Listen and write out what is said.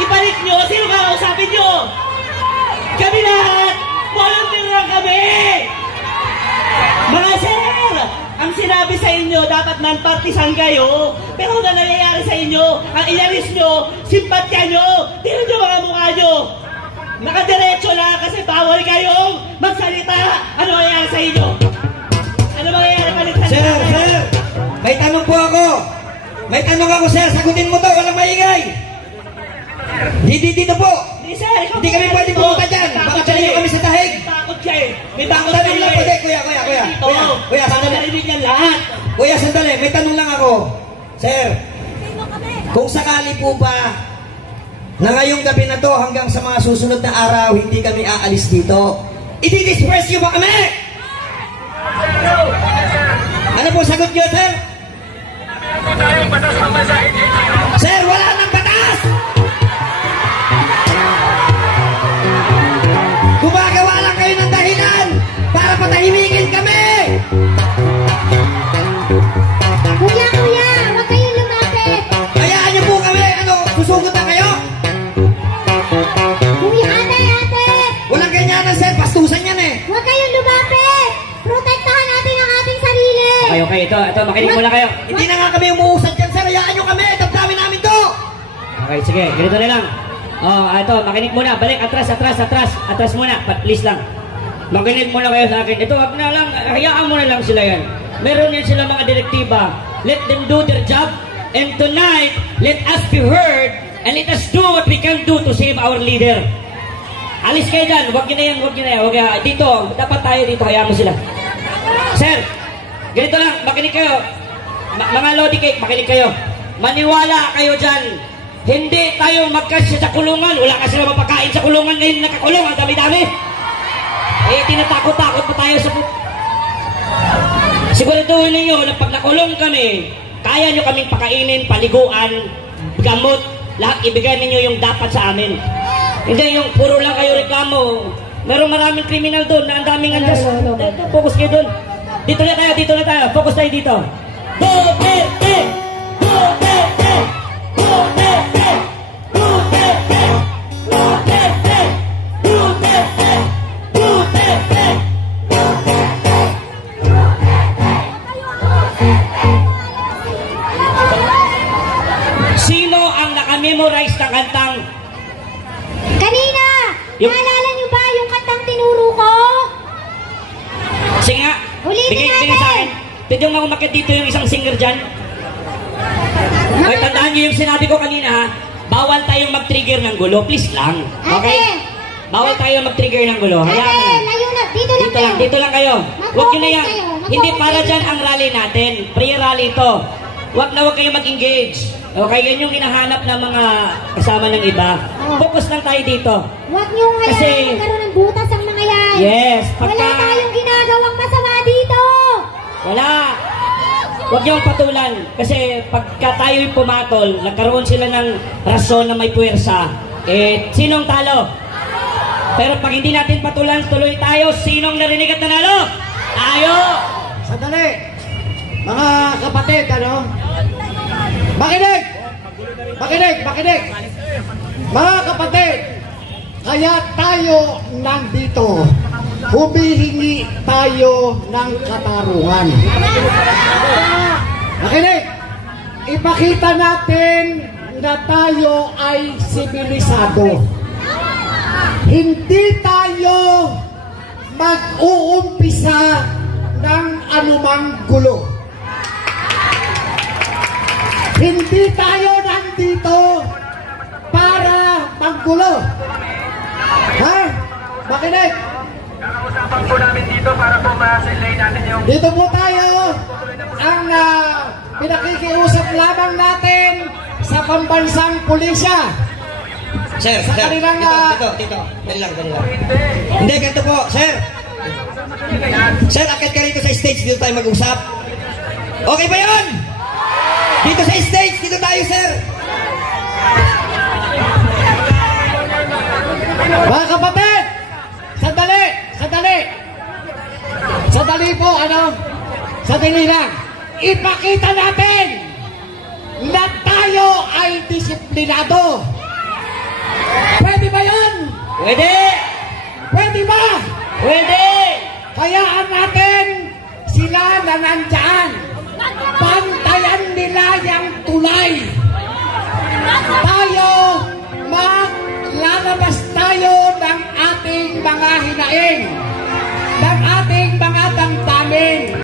Ibalik nyo! Sino kakausapin nyo? Kami lahat! Volunteer lang kami! Mga sir! Ang sinabi sa inyo, dapat non-partisan kayo. Pero na nangyayari sa inyo, ang ilalis nyo, simpatya nyo, tingnan nyo mga mukha nyo. Nakadiretso lang kasi bawal kayong magsalita. Ano mangyayari sa inyo? Ano mangyayari paligsan? Sir! May tanong po ako. May tanong ako, sir. Sagutin mo to, walang maingay. Dito po. Hindi kami pwede pumunta dyan. Baka tuloy kami sa tahig. Takot siya eh. May takot Tanong lang po, Kuya, sandali. Narinig yan lahat. Kuya, sandali. May tanong lang ako. Sir, kung sakali po ba na ngayong gabi na to hanggang sa mga susunod na araw hindi kami aalis dito, i-disperse nyo ba kami? Ano po sagot nyo, sir? Sir, wala nang batas! Gumagawa lang kayo ng dahilan para patahimikin kami! Kuya, huwag kayong lumapit! Hayaan niyo po kami! Susugod na kayo? Kuya, ate! Walang ganyanan, sir. Pastusan yan eh. Huwag kayong lumapit! Protektahan natin ang ating sarili! Okay, ito, makinig muna kayo. Hindi na nga kami umuusad dyan, sir. Hayaan niyo kami. Damdamin namin to. Okay, sige, ganito na lang. Ito, makinig muna. Balik, atras muna. Please lang. Makinig muna kayo sa akin. Ito, wag na lang. Hayaan mo na lang sila yan. Meron yan sila mga direktiba. Let them do their job. And tonight, let us be heard and let us do what we can do to save our leader. Alis kayo dyan. Huwag nyo na yan. Dito, dapat tayo dito. Hayaan mo sila. Sir, ganito lang. Makinig kayo. Mga Lodi Cake, makinig kayo. Maniwala kayo dyan. Hindi tayo magkasya sa kulungan. Wala kasi na mapakain sa kulungan ngayon. Nakakulong. Ang dami-dami. Tinatakot-takot pa tayo sa... Siguraduhin ninyo na pag nakulong kami, kaya nyo kaming pakainin, paliguan, gamot, lahat ibigay ninyo yung dapat sa amin. Hindi yung puro lang kayo reklamo. Meron maraming kriminal doon na ang daming andas. Focus kayo doon. Dito na tayo. Focus tayo dito. Duterte! Duterte! Duterte! Duterte! Duterte! Duterte! Duterte! Sino ang nakamemorize ng kantang? Kanina! Naalala niyo ba yung kantang tinuro ko? Sige nga. Ulitin natin. Bigay sa akin. Pwede mo umakit dito yung isang singer dyan. Okay, tandaan niyo yung sinabi ko kanina ha. Bawal tayong mag-trigger ng gulo. Please lang. Okay? Bawal tayong mag-trigger ng gulo. Hayaan mo na. Layo na. Dito lang kayo. Huwag nyo na yan. Hindi para dyan ang rally natin. Pre-rally ito. Huwag kayong mag-engage. Okay, yan yung hinahanap ng mga kasama ng iba. Focus lang tayo dito. Huwag niyong hayaan magkaroon ng butas ang mga yan. Yes. Wala tayong ginagawang masama dito. Wala. Huwag niyong patulan. Kasi pagka tayo'y pumatol, nagkaroon sila ng rason na may puwersa. Sinong talo? Pero pag hindi natin patulan, tuloy tayo. Sinong narinig at nanalo? Tayo! Sandali. Mga kapatid, Makinig! Mga kapatid, kaya tayo nandito. Humihingi tayo ng katarungan. Makinig! Ipakita natin na tayo ay sibilisado. Hindi tayo mag-uumpisa ng anumang gulo. Hindi tayo nandito para maggulo. Ha? Makinig! Kakausapan po namin dito para po ma-selay natin yung... Dito po tayo ang pinakikiusap lamang natin sa pambansang pulisya. Sir, Dito. Dali lang. Hindi, ganito po, sir. Sir, akit ka rito sa stage, dito tayo mag-usap. Okay ba yun? Dito sa stage, dito tayo, sir. Mga kapatid, sandali. Sandali po, sandali lang. Ipakita natin na tayo ay disiplinado. Pwede ba yan? Pwede! Pwede ba? Pwede! Hayaan natin sila na nandyan. Pantayan nila yung tulay. Tayo, maglalabas tayo ng ating mga hinaing, ng ating mga damdamin.